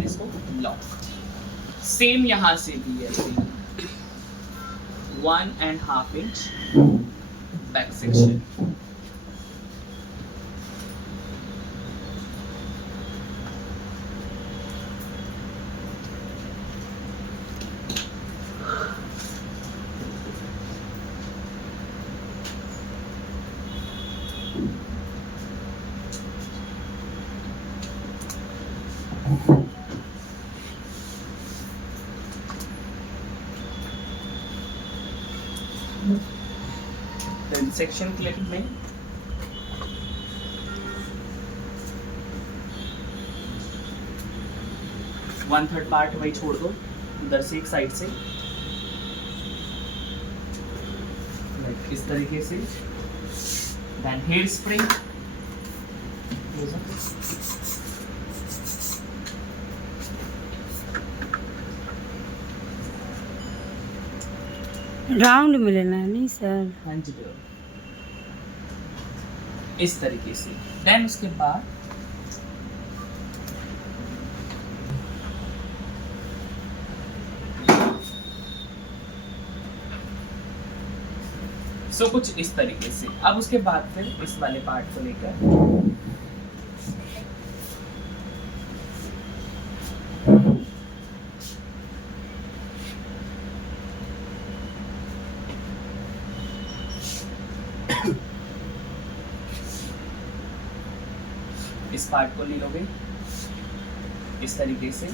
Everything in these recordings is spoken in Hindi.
देन इसको लॉक। सेम यहाँ से भी है 1.5 inch back section. Then section clip में वन थर्ड पार्ट वही छोड़ दो, उधर से एक साइड से इस तरीके से। देन हेयर स्प्रिंग, राउंड में लेना है नहीं सर? हाँ जी, इस तरीके से। देन उसके बाद कुछ इस तरीके से। अब उसके बाद फिर इस वाले पार्ट को लेकर इस पार्ट को ले लोगे इस तरीके से।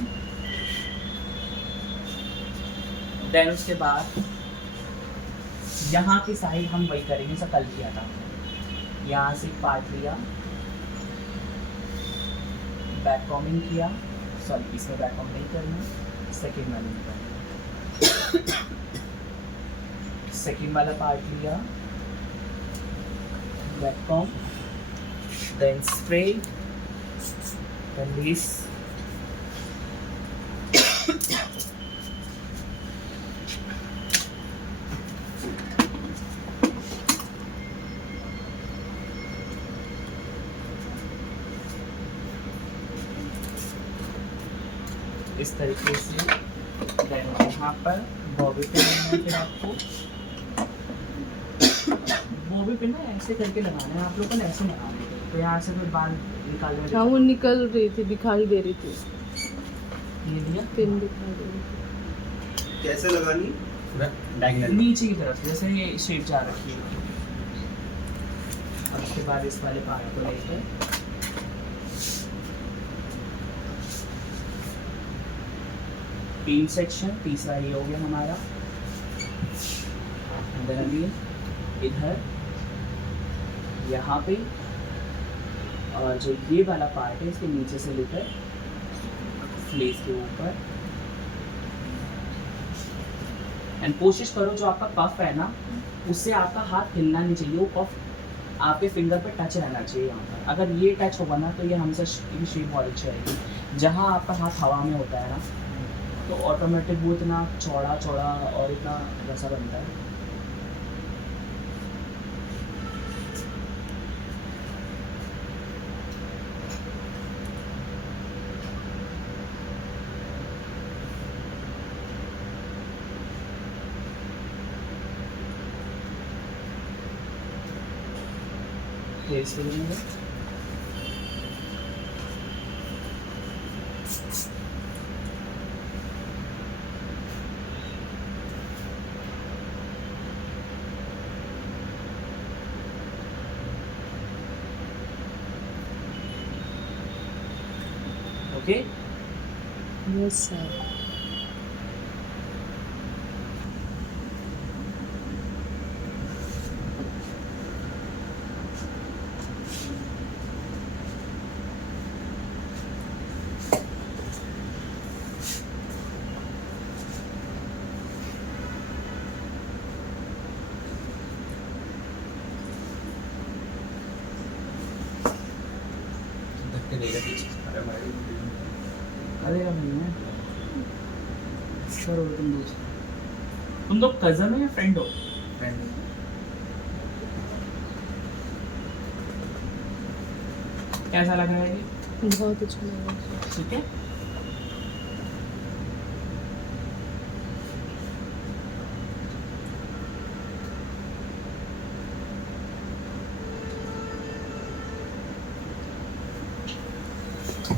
देन उसके बाद यहाँ की साइड हम वही करेंगे जैसा कल किया था। यहाँ से पार्ट लिया, बैक कॉमिंग किया, सॉरी इसमें बैक कॉम नहीं करना, सेकेंड वाले में करना। सेकेंड वाला पार्ट लिया, back comb, then spray, then less, इस तरीके से। देन यहाँ पर बॉबी पिन है, फिर आपको बॉबी पिन ना ऐसे करके लगाना है, आप लोग को ऐसे लगाना है, तो यहाँ से फिर बाल निकालने। हाँ वो निकल रही थी, दिखाई दे रही थी, ये लिया पिन दिखाई दे रही थी। कैसे लगानी? डायगोनल नीचे की तरफ जैसे ये शेप जा रखी है। और उसके बाद इस वाले पार्ट को लेकर पिन सेक्शन, तीसरा ये हो गया हमारा। अंदर अभी इधर यहाँ पे, और जो ये वाला पार्ट है इसके नीचे से लेकर फ्लेस के ऊपर। एंड कोशिश करो जो आपका पफ है ना उससे आपका हाथ हिलना नहीं चाहिए, वो पफ आपके फिंगर पे टच रहना चाहिए यहाँ पर। अगर ये टच होगा ना तो ये हमेशा शेप बहुत अच्छी आएगी। जहाँ आपका हाथ हवा में होता है ना तो ऑटोमेटिक वो इतना चौड़ा चौड़ा और इतना वैसा बनता है। Okay, yes sir. अरे यार नहीं है सर, तुम तो कजन हो या फ्रेंड हो? फ्रेंड। कैसा लग रहा है ये? बहुत अच्छा लगा। ठीक है।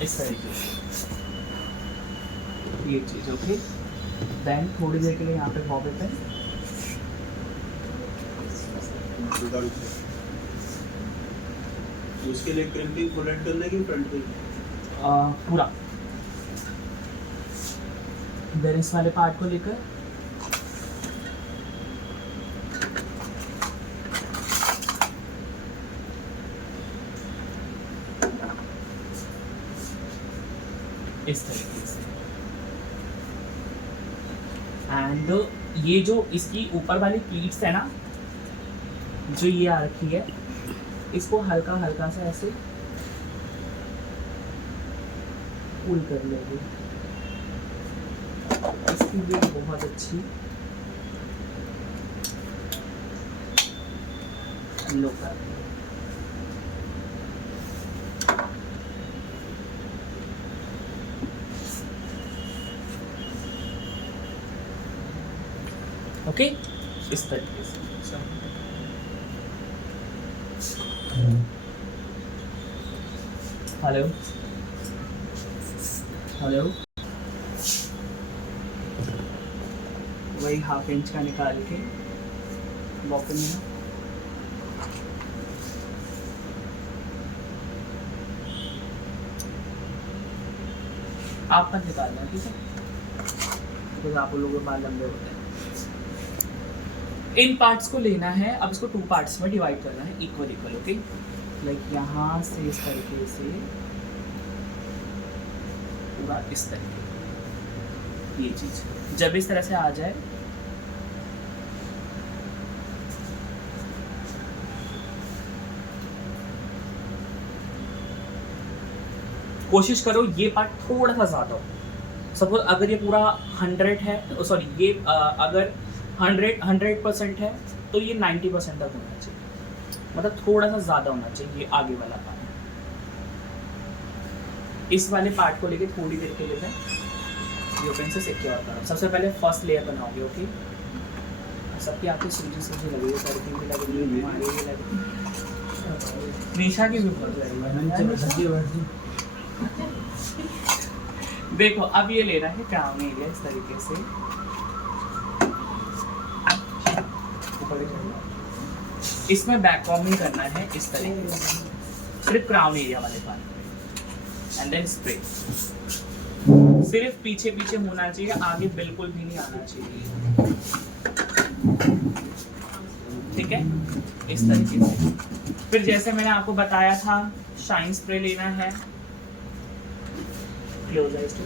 इस तरीके से ये चीज़। ओके, देन थोड़ी देर के लिए यहाँ पे बॉबे पे उसके लिए क्रिम्पिंग फुल एंड करना है कि फ्रंट पे? पूरा देन इस वाले पार्ट को लेकर इस तरीके से। एंड ये जो इसकी ऊपर वाली प्लीट्स है ना, जो ये आ रखी है, इसको हल्का हल्का सा ऐसे पुल कर लेंगे। इसकी भी बहुत अच्छी लुक आती है। ओके, इस तरीके से। हेलो हेलो, वही 1/2 इंच का निकाल के बॉक्स में आप मत निकालना, ठीक है, क्योंकि आप लोगों के बाल लंबे होते हैं। इन पार्ट्स को लेना है, अब इसको 2 पार्ट्स में डिवाइड करना है, इक्वल इक्वल। ओके, लाइक यहाँ से इस तरीके से पूरा इस तरीके, ये चीज़ जब इस तरह से आ जाए कोशिश करो ये पार्ट थोड़ा सा ज़्यादा हो। सपोज अगर ये पूरा 100 है, सॉरी ये अगर 100% है तो ये 90% तक होना चाहिए, मतलब थोड़ा सा ज़्यादा होना चाहिए ये आगे वाला पार्ट। इस वाले पार्ट को लेके थोड़ी देर के लिए मैं ये पेन से सिक्योर करो। सबसे पहले फर्स्ट लेयर बनाओगे। ओके, सबकी आंखें सीधी सीधी लगी है, सर की भी लग रही है, हमारी भी लग रही है, निशा की भी बहुत लगी है। देखो अब ये लेना है क्राउन एरिया इस तरीके से, इसमें बैक कॉम्बिंग करना है इस तरीके से, सिर्फ क्राउन एरिया वाले पार्ट। एंड देन स्प्रे, सिर्फ पीछे पीछे होना चाहिए, आगे बिल्कुल भी नहीं आना चाहिए, ठीक है, इस तरीके से। फिर जैसे मैंने आपको बताया था शाइन स्प्रे लेना है, क्लोज आइज टू,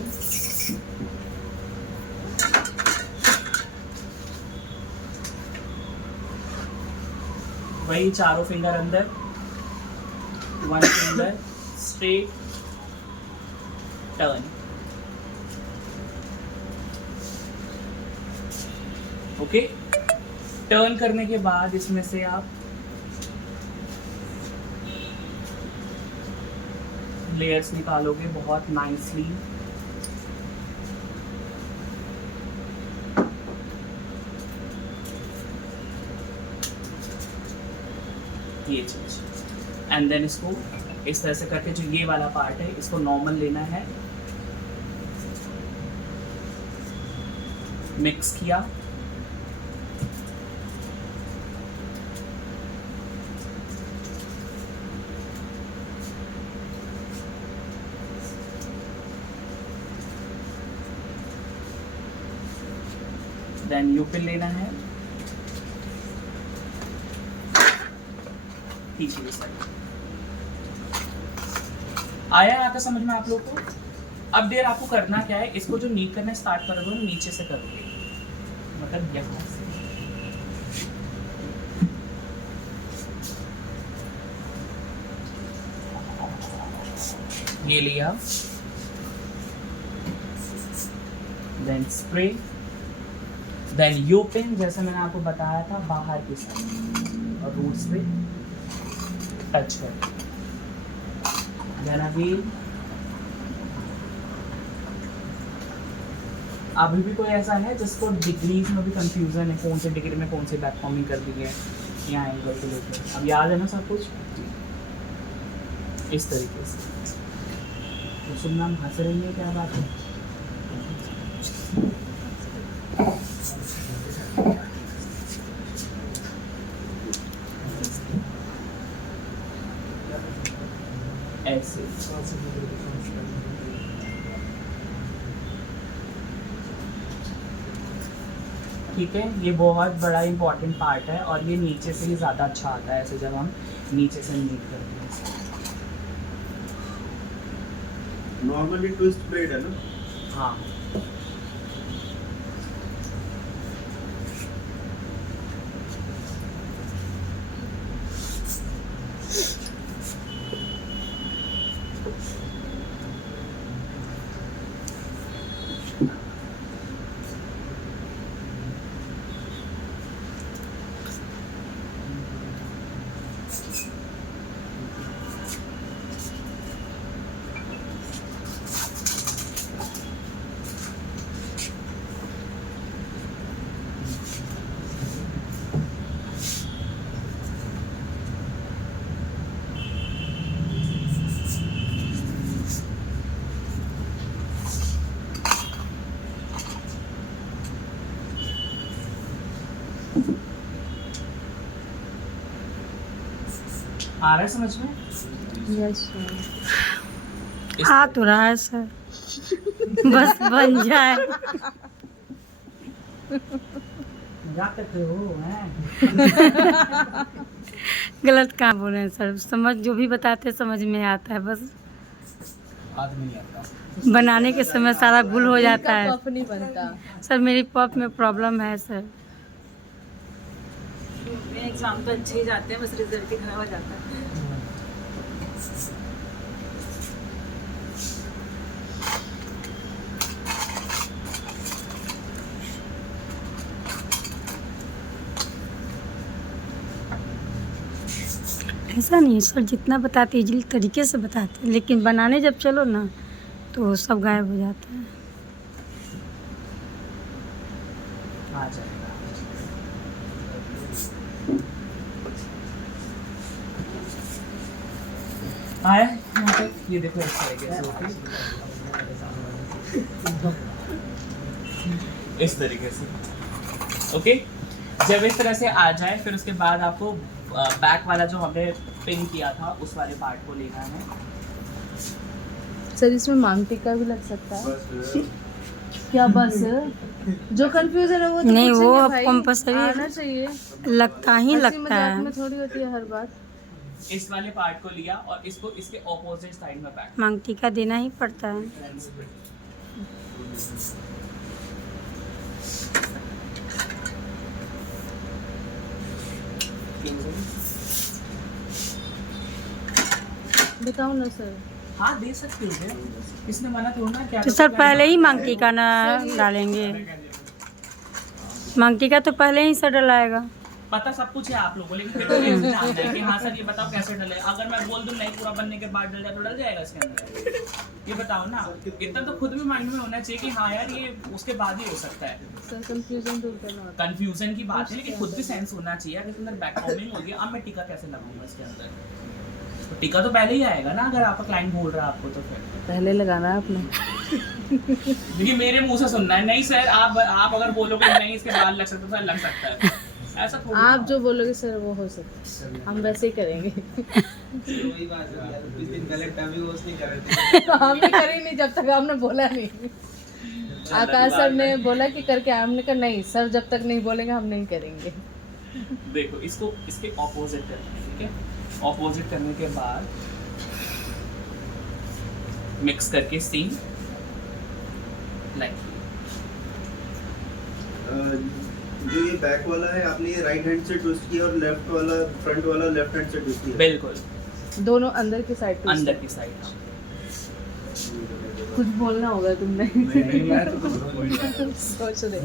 वही चारों फिंगर अंदर, 1 finger straight turn. Okay, turn करने के बाद इसमें से आप लेयर्स निकालोगे बहुत नाइसली। ये चीज, एंड देन इसको इस तरह से करके जो ये वाला पार्ट है इसको नॉर्मल लेना है, मिक्स किया, देन यूपिल लेना है पीछे की साइड। आया आता समझ में आप लोग को? अब देर आपको करना क्या है, इसको जो नीट करना स्टार्ट करोगे नीचे से करोगे, मतलब यहाँ से ये लिया, then spray, then you pin जैसे मैंने आपको बताया था बाहर की साइड और रूट्स पे टच कर, देन अभी भी कोई ऐसा है जिसको डिग्रीज में भी कंफ्यूजन है, कौन से डिग्री में कौन से बैक फॉर्मिंग कर दी है या एंगल को लेकर, अब याद है ना सब कुछ? इस तरीके से तो सुनना, हम हंस रही है, क्या बात है? ऐसे ठीक है, ये बहुत बड़ा इंपॉर्टेंट पार्ट है और ये नीचे से ही ज़्यादा अच्छा आता है, ऐसे जब हम नीचे से नीट करते हैं। नॉर्मली ट्विस्ट ब्रेड है ना? हाँ, आ रहा है समझ में? Yes sir. इस आ तो रहा है सर, बस बन जाए। मजाक करते हो हैं? गलत काम बोल रहे हैं सर, समझ जो भी बताते हैं समझ में आता है, बस आदमी नहीं आता। बनाने के समय सारा गुल हो जाता है। पफ नहीं बनता। सर मेरी पफ में प्रॉब्लम है सर। मेरे एग्जाम तो अच्छे ही जाते हैं, बस रिजल्ट ही खराब हो जाता है। ऐसा नहीं है सर, जितना बताते इजली तरीके से बताते हैं, लेकिन बनाने जब चलो ना तो सब गायब हो जाता है। आ जाएगा। आया यहाँ पे, ये देखो इस तरीके से होती है। इस तरीके से ओके। जब इस तरह से आ जाए फिर उसके बाद आपको बैक वाला जो हमने पिन किया था उस वाले पार्ट को लेना है। सर इसमें मांग टीका भी लग सकता है बस क्या? बस जो कंफ्यूजन है वो तो नहीं, पूछेंगे वो भाई, कंपल्सरी आना चाहिए। लगता ही हंसी लगता मजाक है। में थोड़ी होती है हर बात। इस वाले पार्ट को लिया और इसको इसके ऑपोजिट साइड में बैक। मांग टीका देना ही पड़ता है। बताओ ना सर। हाँ दे सकते हो क्या? इसने मना थोड़ा ना क्या। तो सर पहले ही मांग टीका ना डालेंगे? मांग टीका तो पहले ही सर डलाएगा। पता सब कुछ है आप लोगों को, लेकिन फिर भी ऐसे जानना है कि हाँ सर ये बताओ कैसे डले। अगर मैं बोल दूं नहीं पूरा बनने के बाद डल जाए तो डल जाएगा इसके अंदर? ये बताओ ना, इतना तो खुद भी माइंड में होना चाहिए कि हाँ यार ये उसके बाद ही हो सकता है। सर कंफ्यूजन दूर करना होता कंफ्यूजन की बात है, लेकिन खुद भी सेंस होना चाहिए। अगर इसके अंदर बैककॉमिंग होगी, अब मैं टीका कैसे लगाऊंगा इसके अंदर? तो टीका तो पहले ही आएगा ना, अगर आपका क्लाइंट बोल रहा है आपको तो फिर है। पहले लगाना है आपने। देखिए मेरे मुंह से सुनना है। नहीं सर आप अगर बोलोगे नहीं इसके बाद लग सकता है, सर लग सकता है, ऐसा थोड़ा आप ना जो बोलोगे सर वो हो सकता है, हम वैसे ही करेंगे। वही बात है यार, उस दिन गलत टाइम यूज नहीं कर रहे थे। हमने करी नहीं जब तक आपने बोला नहीं। आकाश सर ने बोला कि करके, हमने कहा नहीं सर जब तक नहीं बोलेंगे हम नहीं करेंगे। देखो इसको इसके ऑपोजिट करना है, ठीक है? ऑपोजिट करने के बाद मिक्स करके सेम लाइक जो ये बैक वाला है आपने ये राइट हैंड से ट्विस्ट किया और लेफ्ट वाला फ्रंट वाला लेफ्ट हैंड से ट्विस्ट किया। बिल्कुल दोनों अंदर की साइड अंदर की साइड। कुछ बोलना होगा तुमने। नहीं मैं तो कुछ बोल नहीं रहा। सोच रहे।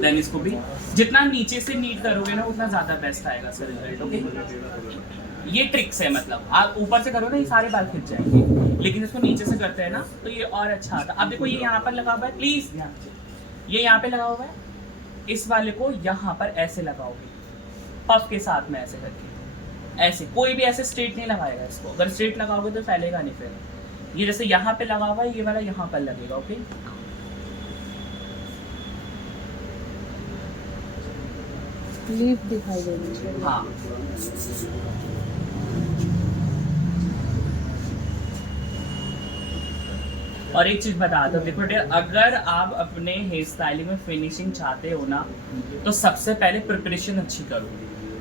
देन इसको भी जितना नीचे से नीट करोगे ना उतना ज्यादा बेस्ट आएगा सर रिजल्ट। ओके ये ट्रिक्स है, मतलब आप ऊपर से करो ना ये सारे बाल खिंच जाएंगे, लेकिन इसको नीचे से करते हैं ना तो ये और अच्छा आता है। अब देखो ये यहाँ पर लगा हुआ है, प्लीज ये यहाँ पे लगा हुआ है, इस वाले को यहाँ पर ऐसे लगाओगे पफ के साथ में ऐसे करके, ऐसे कोई भी ऐसे स्ट्रेट नहीं लगाएगा इसको, अगर स्ट्रेट लगाओगे तो फैलेगा नहीं फिर। ये जैसे यहाँ पे लगा हुआ है, ये वाला यहाँ पर लगेगा। ओके, लीफ दिखाई दे रही है। हाँ। और एक चीज बता दो, देखो डियर, अगर आप अपने हेयर स्टाइलिंग में फिनिशिंग चाहते हो ना, तो सबसे पहले प्रिपरेशन अच्छी करो।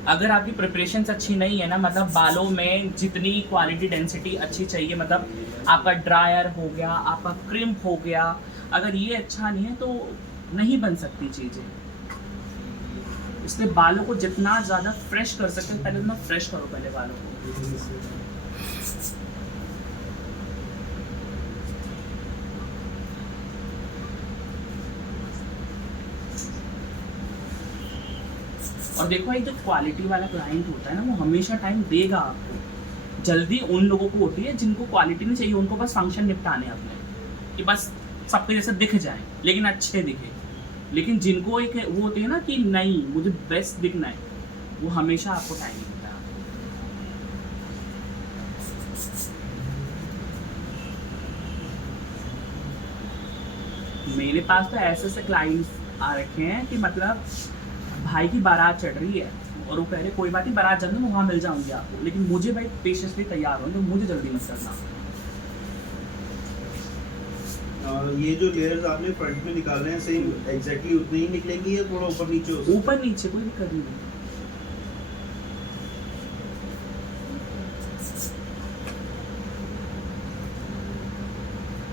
अगर आपकी प्रिपरेशन अच्छी नहीं है ना, मतलब बालों में जितनी क्वालिटी डेंसिटी अच्छी चाहिए, मतलब आपका ड्रायर हो गया, आपका क्रिम्प हो गया, अगर ये अच्छा नहीं है तो नहीं बन सकती चीज़ें। इसलिए बालों को जितना ज़्यादा फ्रेश कर सकते हैं पहले उतना फ्रेश करो पहले बालों को। और देखो ये जो क्वालिटी वाला क्लाइंट होता है ना, वो हमेशा टाइम देगा आपको। जल्दी उन लोगों को होती है जिनको क्वालिटी नहीं चाहिए, उनको बस फंक्शन निपटाने अपने, कि बस सबके जैसे दिख जाए लेकिन अच्छे दिखे। लेकिन जिनको एक वो होती है ना कि नहीं मुझे बेस्ट दिखना है, वो हमेशा आपको टाइम देता है। मेरे पास तो ऐसे ऐसे क्लाइंट्स आ रखे हैं कि मतलब भाई की बारात चढ़ रही है और वो कह रहे कोई बात नहीं, बारात जल्दी मैं वहाँ मिल जाऊंगी आपको, लेकिन मुझे भाई पेशेंसली तैयार होंगे, मुझे जल्दी मत करना। ये जो लेयर्स आपने फ्रंट में निकाल रहे हैं सेम एग्जैक्टली उतने ही निकलेंगी या थोड़ा ऊपर नीचे हो सकता है? ऊपर नीचे कोई दिक्कत नहीं।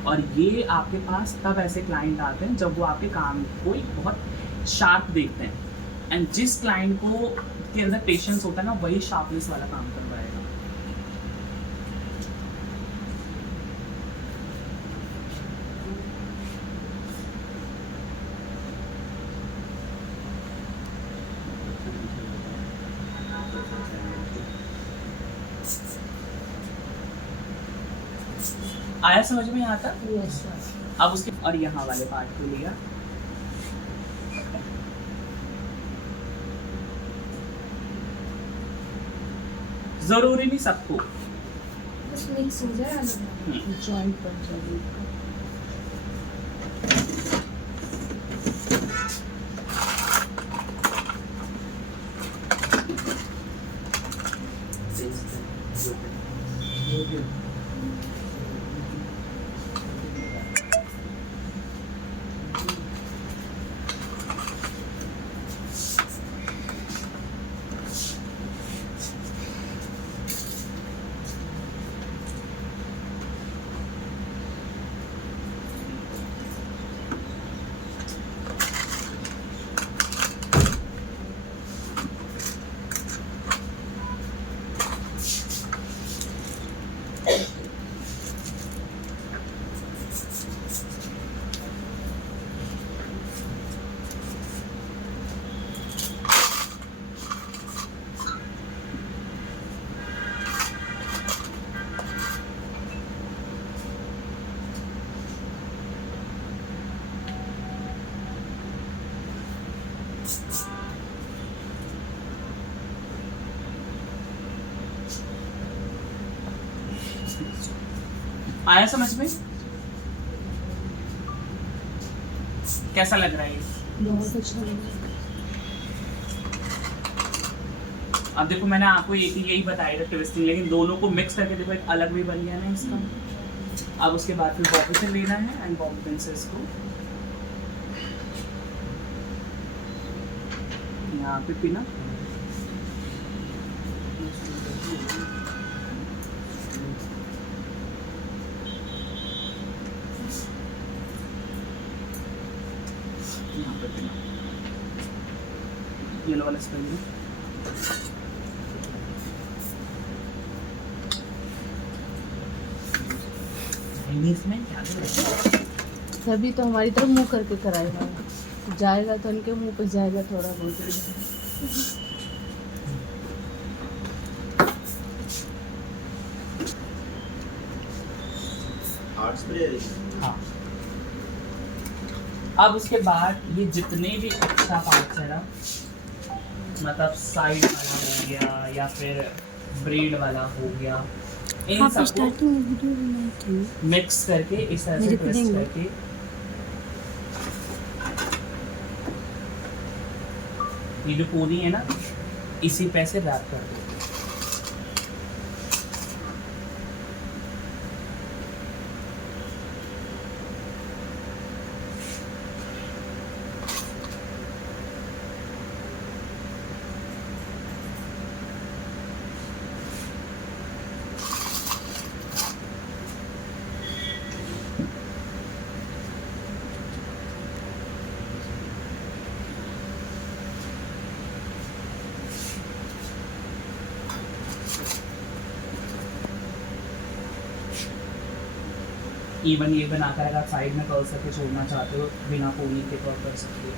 और ये आपके पास तब ऐसे क्लाइंट आते हैं जब वो आपके काम को एक बहुत शार्प देखते हैं, एंड जिस क्लाइंट को के अंदर पेशेंस होता है ना, वही शार्पनेस वाला काम करवाएगा। आया समझ में यहाँ तक? यस। अब उसके और यहाँ वाले पार्ट को लिया, जरूरी नहीं सबको। बस मिक्स हो जाए अलग। जॉइंट बन जाएगी। आया समझ में? कैसा लग रहा है ये? बहुत अच्छा लग रहा है। अब देखो मैंने आपको यही बताया था ट्विस्टिंग, लेकिन दोनों को मिक्स करके देखो एक अलग भी बन गया ना इसका। अब उसके बाद फिर बॉबी पिन लेना है एंड बॉबी पिन से इसको यहाँ पे पिना, यहाँ पे पिना, येलो वाला स्पेल में। में क्या तभी तो हमारी तरफ मुंह करके कराएगा, जाएगा तो उनके मुंह पे जाएगा थोड़ा बहुत। Heart spray. हाँ। अब उसके बाद ये जितने भी एक्स्ट्रा पार्ट्स है ना, मतलब साइड वाला हो गया या फिर ब्रेड वाला हो गया, इन आप सबको स्टार्टिंग में वीडियो बनाए थे ना? मिक्स करके इस तरह से मेरे को ट्विस्ट देंगे? करके ये जो पूरी है ना, इसी पे से रैप कर दो। इवन ये बनाकर अगर आप साइड में कर सके छोड़ना चाहते हो बिना पूरी के तो आप कर सकते हो।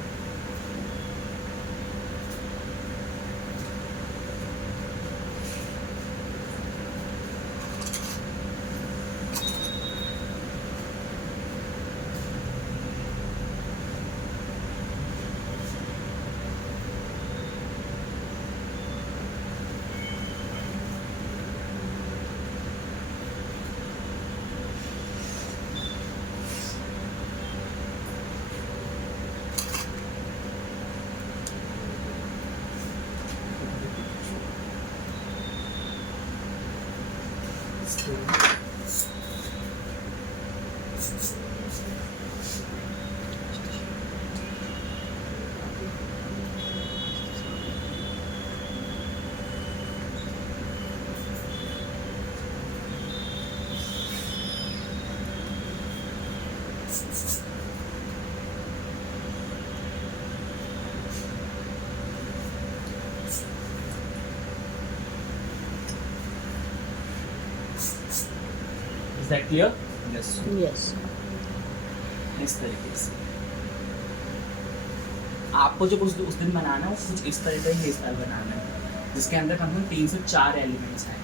Is that clear? Yes yes इस तरीके से आपको जो उस दिन बनाना है वो कुछ इस तरह का ही हेयर स्टाइल बनाना है, जिसके अंदर कम से कम 3 से 4 एलिमेंट्स हैं।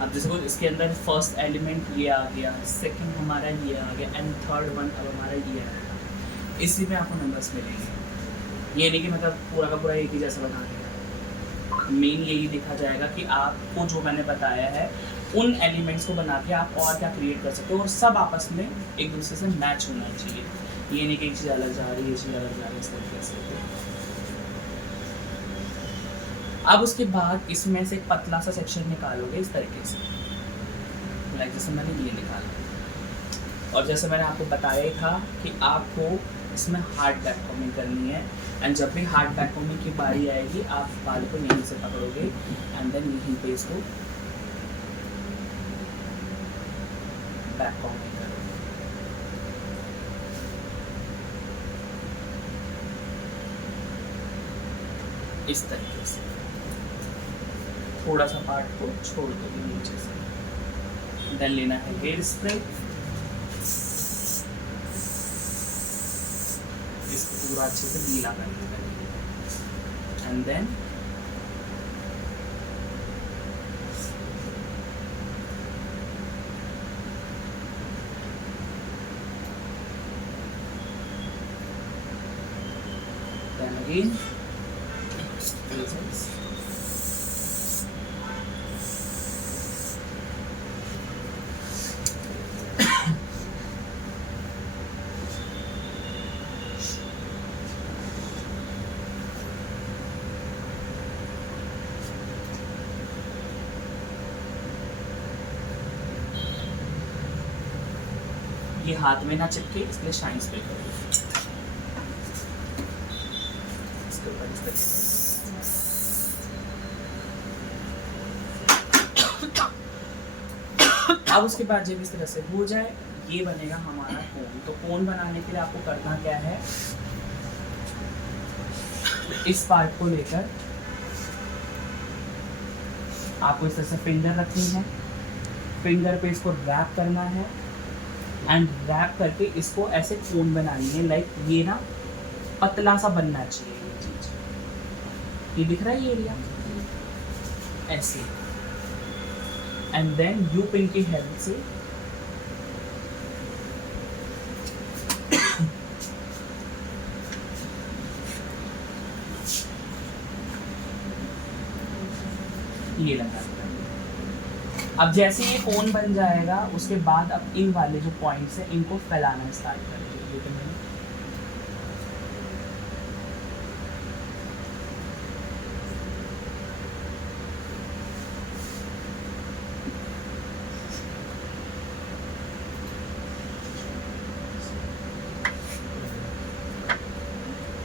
अब जैसे को इसके अंदर फर्स्ट एलिमेंट ये आ गया, सेकंड हमारा ये आ गया एंड थर्ड वन अब हमारा ये आ गया। इसी में आपको नंबर्स मिलेंगे। ये नहीं कि मतलब पूरा का पूरा एक ही जैसा बना देगा। मेन यही देखा जाएगा कि आपको जो मैंने बताया है उन एलिमेंट्स को बना के आप और क्या क्रिएट कर सकते हो, और सब आपस में एक दूसरे से मैच होना चाहिए। ये नहीं कि एक चीज़ अलग जा रही है, ये चीज़ अलग जा रही है, इस तरीके से। अब उसके बाद इसमें से एक पतला सा सेक्शन निकालोगे इस तरीके से, लाइक जैसे मैंने ये निकाला। और जैसे मैंने आपको बताया ही था कि आपको इसमें हार्ड बैक कॉमिंग करनी है, एंड जब भी हार्ड बैक कॉमिंग की बारी आएगी आप बाल को यहीं से पकड़ोगे एंड देन यहीं पे इसको बैक कॉमिंग करोगे। इस तरीके से थोड़ा सा पार्ट को छोड़ दोगे नीचे से। देन लेना है हेयर स्प्रे, इसको पूरा अच्छे से गीला करना है एंड देन again reasons. ये हाथ में ना चिपके इसलिए शाइन स्प्रे करो। इसके ऊपर इस तरीके से। अब उसके बाद जब इस तरह से हो जाए ये बनेगा हमारा कोन। तो कोन बनाने के लिए आपको करना क्या है, इस पार्ट को लेकर आपको इस तरह से फिंगर रखनी है, फिंगर पे इसको रैप करना है एंड रैप करके इसको ऐसे कोन बनानी है। लाइक ये ना पतला सा बनना चाहिए ये चीज। ये दिख रहा है ये एरिया ऐसे, एंड देन यू पिन की हेल्प से ये लगा। अब जैसे ये कोन बन जाएगा उसके बाद अब इन वाले जो पॉइंट्स हैं इनको फैलाना स्टार्ट करेंगे। ये तो मैंने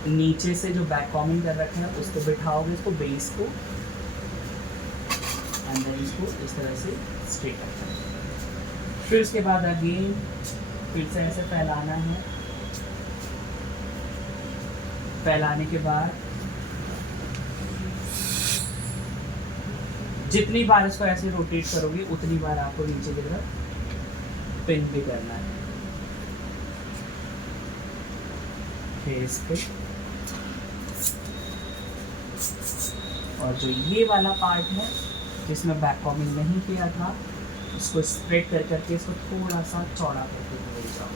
नीचे से जो बैक कॉमिंग कर रखा है उसको बिठाओगे, इसको बेस को, एंड देन इसको इस तरह से स्ट्रेट रखना है। फिर उसके बाद अगेन फिर से ऐसे फैलाना है। फैलाने के बाद जितनी बार इसको ऐसे रोटेट करोगे उतनी बार आपको नीचे की तरफ पिन भी करना है। फेस पे और जो ये वाला पार्ट है जिसमें बैक कॉमिंग नहीं किया था इसको स्प्रेड कर करके इसको थोड़ा सा चौड़ा करके ले जाओ।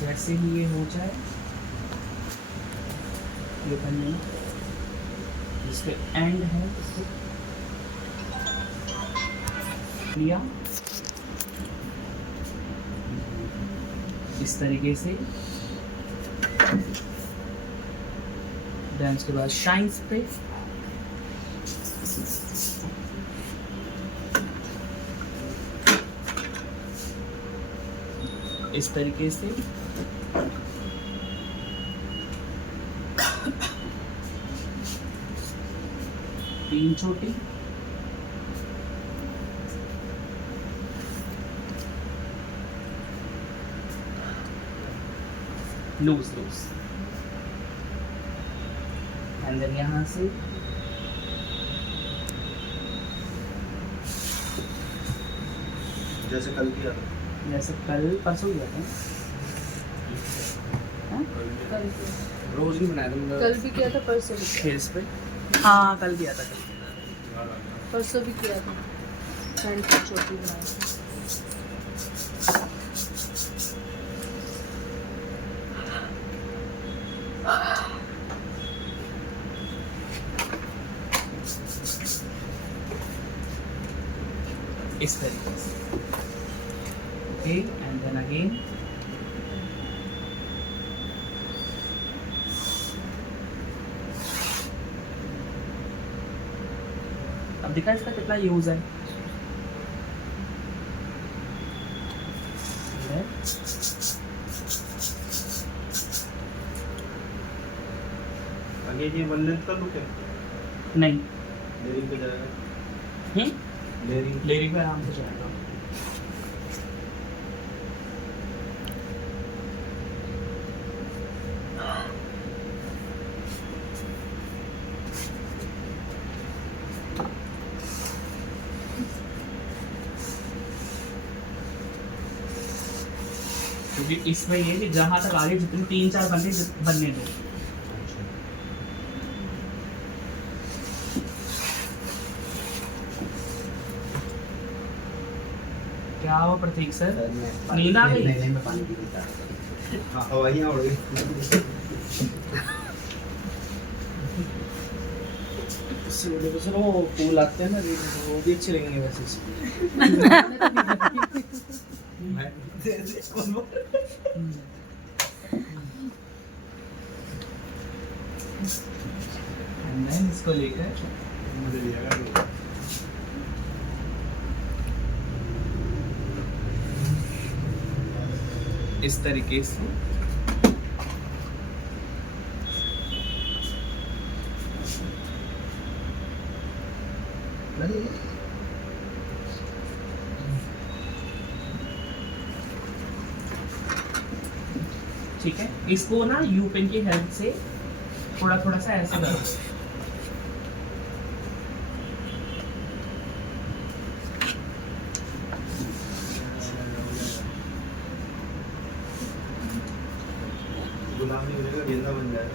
जैसे ही ये हो जाए ये करने जिसके एंड है उसको लिया इस तरीके से। देन उसके बाद शाइन्स पे इस तरीके से तीन छोटी लूज लूज एंड देन यहाँ से जैसे कल किया था, जैसे कल परसों किया था। हाँ? रोज नहीं बनाया था कल भी किया था, परसों भी किया फेस पे हाँ कल किया था कल। परसों भी किया था, फ्रंट की चोटी बनाई थी। इस तरीके से ओके एंड देन अगेन अब दिखा इसका कितना यूज है। आगे ये वन लेंथ का लुक है, नहीं लेयरिंग पे जाएगा, लेयरिंग पे आराम से चलेगा। क्योंकि इसमें ये कि जहाँ तक आगे जितनी 3-4 बनने दो। क्या हुआ प्रतीक सर, नींद आ गई? नहीं मैं पानी पी लेता। हाँ हवाइयाँ उड़ गई। सर वो फूल आते हैं ना वो भी अच्छे लगेंगे वैसे। And then इसको लेकर इस तरीके से ठीक है। इसको ना यू पेन की हेल्प से थोड़ा थोड़ा सा ऐसे करो। गुलाब नहीं बनेगा, गेंदा बन जाएगा।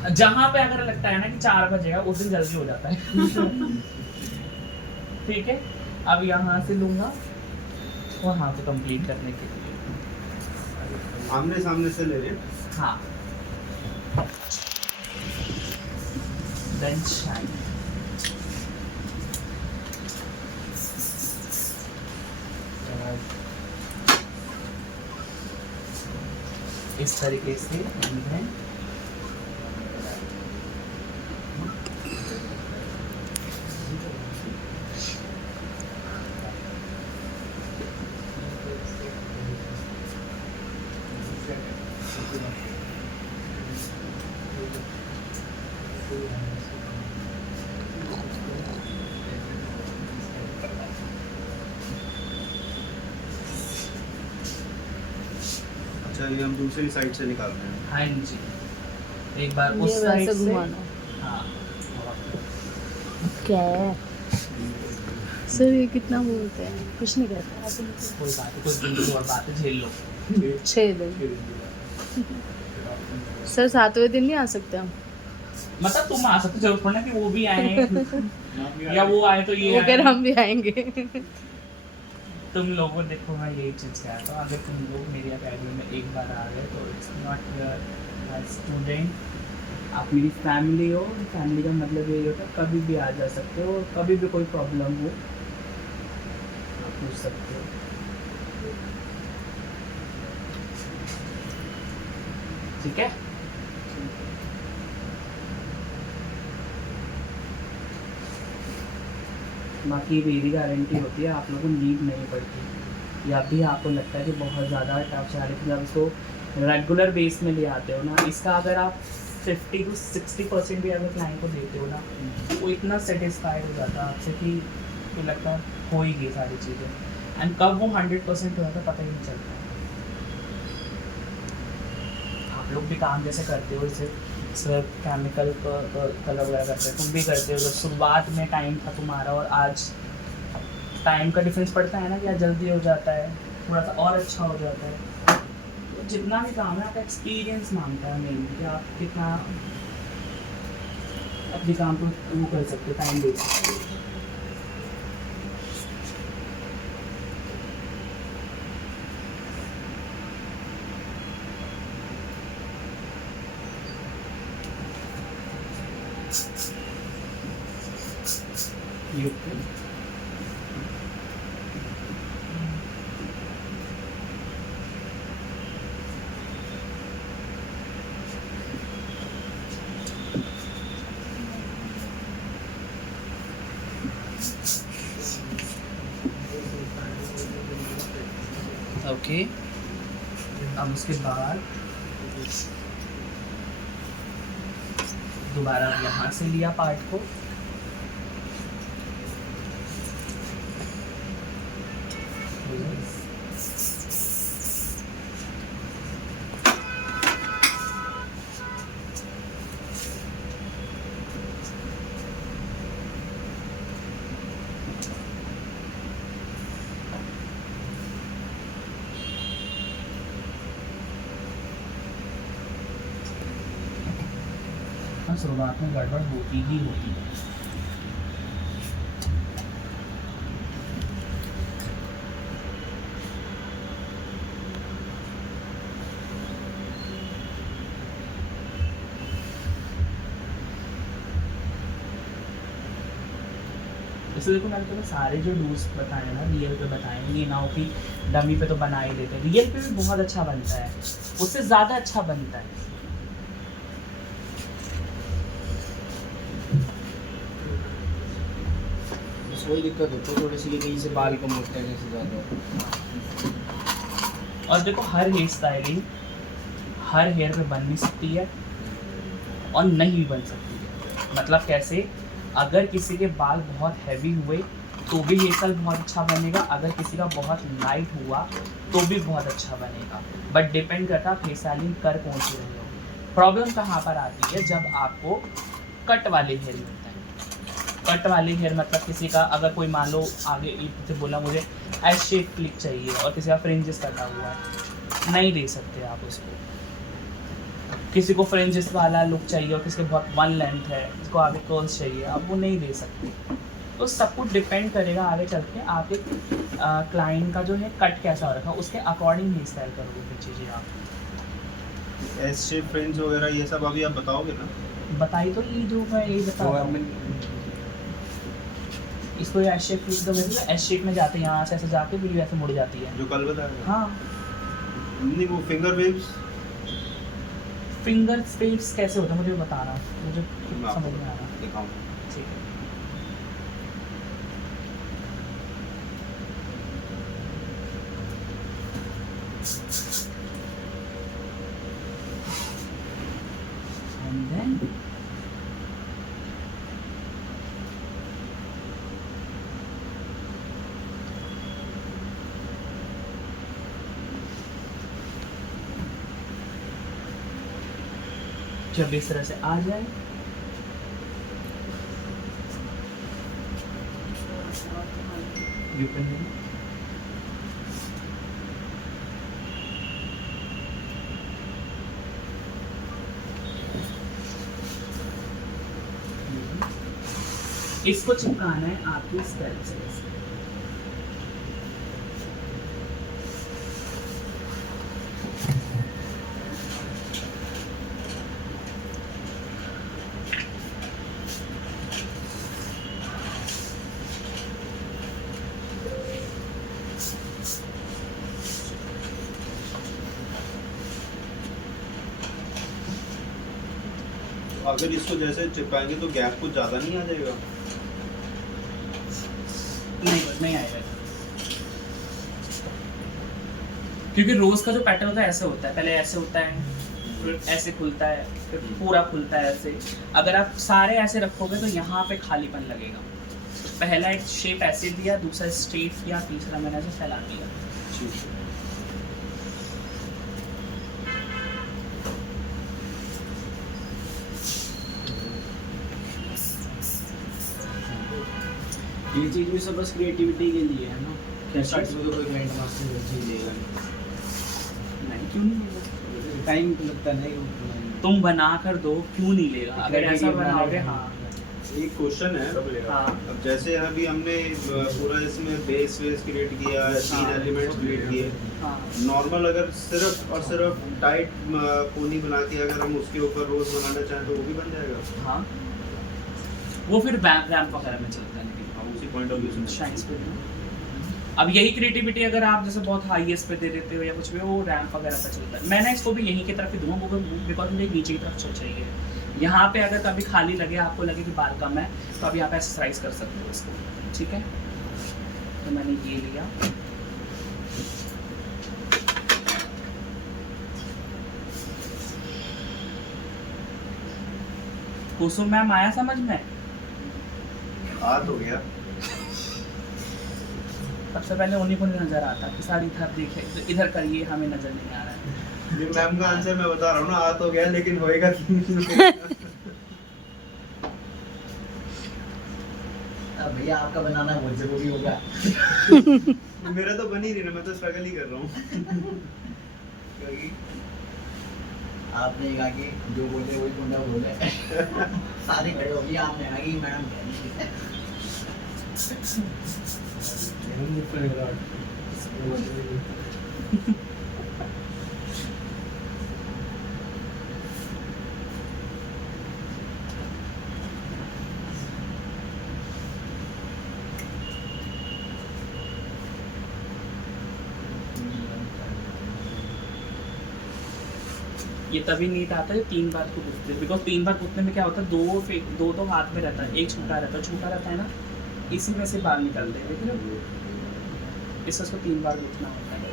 जहाँ पे अगर लगता है ना कि 4 बजेगा उस दिन जल्दी हो जाता है। ठीक है, अब यहाँ से लूंगा वहाँ पे कंप्लीट करने के लिए। आमने सामने से ले रहे हैं। हाँ, देन शाइन। इस तरीके से and then अच्छा, ये हम दूसरी साइड से निकाल रहे हैं। हाँ जी, एक बार ये उस साइड वैसे से। घुमाना। हाँ, क्या है सर, ये कितना बोलते हैं? कुछ नहीं कहते आप कोई बात है, कुछ दिन की और बात है, झेल लो। 6 दिन। सर 7वें दिन नहीं आ सकते हम? मतलब तुम आ सकते, जरूरत पड़ना कि वो भी आए या वो आए तो ये वो कह आए। रहे हम भी आएंगे। तुम लोगों देखो, मैं यही चीज़ कहता हूँ, अगर तुम लोग मेरी अकेडमी में एक बार आ गए तो इट्स नॉट योर स्टूडेंट, आप मेरी फैमिली हो। फैमिली का मतलब यही होता है कभी भी आ जा सकते हो, कभी भी कोई प्रॉब्लम हो आप पूछ सकते हो। ठीक है, बाकी मेरी गारंटी होती है आप लोगों को नीड नहीं पड़ती, या भी आपको लगता है कि बहुत ज़्यादा टफ है, लेकिन जब इसको रेगुलर बेस में ले आते हो ना, इसका अगर आप 50 to 60% भी अगर क्लाइंट को देते हो ना, वो इतना सेटिस्फाइड हो जाता है आपसे कि तो लगता है हो ही गई सारी चीज़ें, एंड कब वो 100% हो जाता है पता ही नहीं चलता। आप लोग भी काम जैसे करते हो, जैसे सर केमिकल कलर वगैरह करते हो, तुम भी करते हो, जब शुरुआत में टाइम था तुम्हारा और आज टाइम का डिफरेंस पड़ता है ना, कि आज जल्दी हो जाता है, थोड़ा सा और अच्छा हो जाता है। तो जितना भी काम है आपका एक्सपीरियंस मांगता है मेनली, कि आप कितना अपने काम को वो कर सकते हो, टाइम दे सकते हो। ओके, अब उसके बाद दोबारा यहाँ से लिया पार्ट को, शुरुआत में गड़बड़ होती ही होती है। जैसे देखो मैंने तुम्हें सारे जो डूज बताए ना, रियल पे बताए, ये ना हो कि डमी पे तो बना ही देते, रियल पे भी बहुत अच्छा बनता है, उससे ज़्यादा अच्छा बनता है। वही दिक्कत होती है थोड़ी सी, कहीं से बाल कम होते हैं, कहीं से ज़्यादा। और देखो हर हेयर स्टाइलिंग हर हेयर पे बन भी सकती है और नहीं भी बन सकती है। मतलब कैसे, अगर किसी के बाल बहुत हैवी हुए तो भी हेयर स्टाइल बहुत अच्छा बनेगा, अगर किसी का बहुत लाइट हुआ तो भी बहुत अच्छा बनेगा, बट डिपेंड करता है आप हेयर स्टाइलिंग कर कौन सी रहे हो। प्रॉब्लम कहाँ पर आती है, जब आपको कट वाले हेयर मिलते हैं। कट वाले हेयर मतलब किसी का अगर कोई मान लो आगे से बोला मुझे एस शेप क्लिक चाहिए और किसी का फ्रिंजेस कटा हुआ है, नहीं दे सकते आप उसको। किसी को फ्रिंजेस वाला लुक चाहिए और किसी को बहुत वन लेंथ है, जिसको आगे कर्ल्स चाहिए, अब वो नहीं दे सकते। तो सब कुछ डिपेंड करेगा आगे चल के आपके क्लाइंट का जो है कट कैसा हो रखा है, उसके अकॉर्डिंग ही स्टाइल करोगे फिर चीज़ें आप। एस शेप फ्रिंज वगैरह ये सब अभी आप बताओगे ना? बताई तो ये जो मैं यही बता रहा हूँ, इसको एस शेप फ्रिंज तो वैसे एस शेप में जाते हैं, यहाँ से ऐसे जाके फिर ऐसे मुड़ जाती है। जो कल बताया था। हाँ, नहीं वो फिंगर वेव्स फिंगर वेव्स कैसे होता है मुझे बताना, मुझे मैं समझ में आ रहा। दिखाऊंगा। ठीक है। And then जब इस तरह से आ जाए इसको चिपकाना है आपकी स्पेल से। अगर इसको जैसे चिपकाएंगे तो गैप कुछ ज़्यादा नहीं आ जाएगा? नहीं आएगा, क्योंकि रोज का जो पैटर्न होता है ऐसे होता है, पहले ऐसे होता है, फिर ऐसे खुलता है, फिर पूरा खुलता है ऐसे। अगर आप सारे ऐसे रखोगे तो यहाँ पे खालीपन लगेगा। पहला एक शेप ऐसे दिया, दूसरा स्ट्रेट किया, तीसरा मैंने ऐसे फैला दिया। ये चीज़ भी सब बस क्रिएटिविटी के लिए है ना, स्टार्टिंग में तो कोई क्लाइंट मास्टर चीज़ देगा नहीं, क्यों नहीं लेगा? टाइम तो लगता नहीं। तुम बना कर दो, क्यों नहीं लेगा? अगर ऐसा बनाओगे, हाँ एक क्वेश्चन है। हाँ अब जैसे अभी हमने पूरा इसमें बेस वेस क्रिएट किया, 3 एलिमेंट्स क्रिएट किए। हाँ नॉर्मल अगर सिर्फ और सिर्फ टाइट कोनी बना के अगर हम उसके ऊपर रोज बनाना चाहें तो वो भी बन जाएगा? हाँ, वो फिर रैम्प वगैरह में चलता है, लेकिन हाँ, उसी पॉइंट ऑफ व्यू से शाइन्स पे नहीं। अब यही क्रिएटिविटी अगर आप जैसे बहुत हाईएस्ट पे दे देते हो या कुछ भी, वो रैम्प वगैरह पे चलता है। मैंने इसको भी यहीं की तरफ ही दूंगा, वो बिकॉज मुझे नीचे की तरफ चल चाहिए। यहाँ पे अगर कभी खाली लगे, आपको लगे कि बाल कम है, तो आप यहाँ पे एक्सरसाइज कर सकते हो इसको, ठीक है। तो मैंने ये लिया, कुसुम मैम आया समझ में? हाथ हो गया। सबसे पहले उन्हीं को नजर आता कि सारी इधर देखे, तो इधर करिए, हमें नजर नहीं आ रहा है। ये मैम का आंसर मैं बता रहा हूँ ना, हाथ हो गया लेकिन होएगा कि नहीं? भैया आपका बनाना बहुत जरूरी होगा। मेरा तो बन ही नहीं रहा, मैं तो स्ट्रगल ही कर रहा हूँ। क्योंकि आपने कहा कि जो बोले वही बंदा बोले। सारे खड़े हो गए, आपने कहा कि मैडम ये तभी नीट आता है 3 बार को घुसते, बिकॉज 3 बार घुसने में क्या होता है, दो तो हाथ में रहता है, एक छूटा रहता है ना, इसी में से बाल निकलते हैं, लेकिन इसको 3 बार घुसना होता है।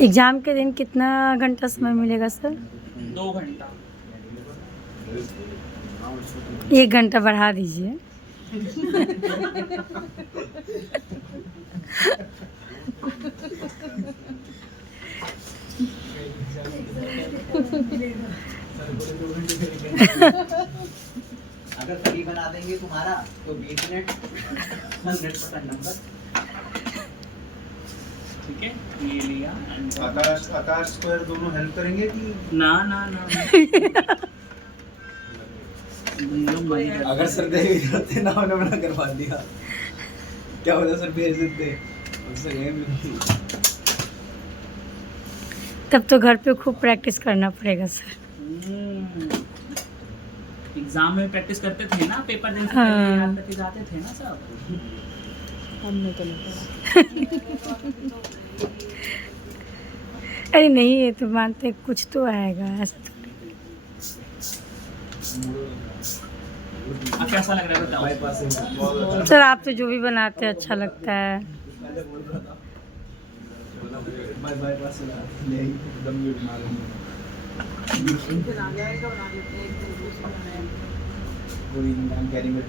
एग्ज़ाम के दिन कितना घंटा समय मिलेगा सर? 2 घंटा। 1 घंटा बढ़ा दीजिए। अगर फ्री बना देंगे तुम्हारा तो 20 मिनट 100% नंबर। ठीक है, ये लिया and आकाश स्क्वायर दोनों हेल्प करेंगे कि ना ना ना अगर सर देवी करते ना उन्होंने मना करवा दिया, क्या होता सर भेज देते उससे ये भी। तब तो घर पे खूब प्रैक्टिस करना पड़ेगा सर। एग्जाम में प्रैक्टिस करते थे ना, पेपर देने से हाँ। पहले याद करके जाते थे ना सब। हमने तो नहीं पढ़ा। अरे नहीं, ये तो मानते कुछ तो आएगा ऐसा तो। अब कैसा लग रहा है बताओ? बाईपास सर आप तो जो भी बनाते हैं अच्छा लगता है। बाईपास ले एकदम म्यूट मारेंगे बना जाएगा, बना लेते हैं एक दिन दूसरा बनाया। पूरी मैम कैरिंग इट।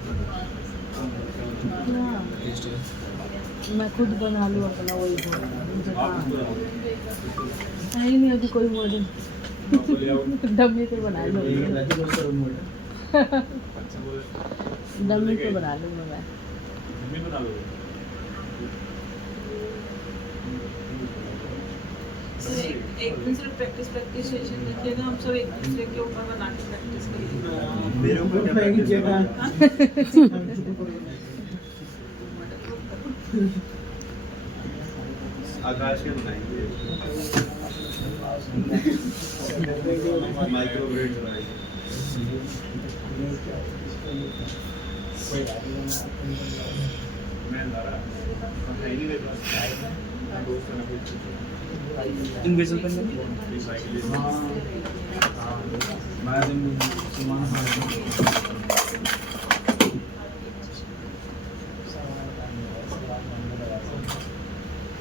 मैं खुद बना लूँ अपना, वही बोल मुझे कहाँ है ही नहीं अभी कोई मॉडल। डमी पे बना लूँ, डमी पे बना लूँगा मैं। एक दिन सिर्फ प्रैक्टिस सेशन रखिए ना, हम सब एक दूसरे के ऊपर बना के प्रैक्टिस करेंगे। मेरे ऊपर क्या practice करना? आकाश के बनाएंगे माइक्रो ब्रेड बनाएंगे। इनविजिबल पेन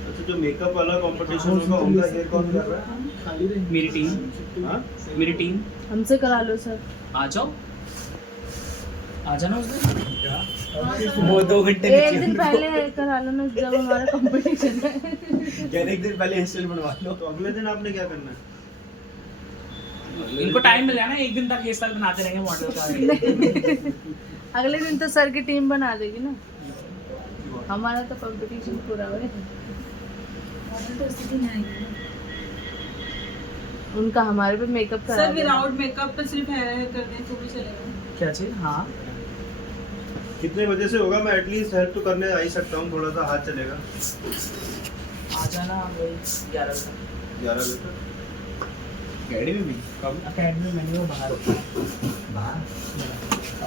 अच्छा, जो मेकअप वाला कंपटीशन होगा उनका ये कौन कर रहा है? मेरी टीम, हाँ? मेरी टीम हमसे करा लो सर। आ जाओ, आ जाना उस दिन। वो 2 घंटे एक दिन पहले करा लो ना, जब हमारा कंपटीशन है। एक दिन पहले हेयर स्टाइल बनवा लो। तो अगले दिन आपने क्या करना है? इनको टाइम मिल गया ना, एक दिन तक हेयर स्टाइल बनाते रहेंगे मॉडल का। अगले दिन तो सर की टीम बना देगी ना, हमारा तो कंपटीशन पूरा हुआ। उनका हमारे पे मेकअप करा सर देना। विदाउट मेकअप तो सिर्फ हेयर कर दें तो भी चलेगा। क्या चीज? हाँ कितने बजे से होगा? मैं एटलीस्ट हेल्प तो करने आ ही सकता हूँ, थोड़ा सा हाथ चलेगा। आ जाना वही 11 बजे। 11 बजे तक अकेडमी में कब? अकेडमी में नहीं, वो बाहर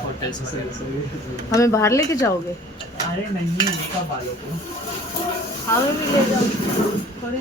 होटल से। हमें बाहर लेके जाओगे? अरे नहीं, उनका बालों को हमें भी ले जाओ, थोड़ी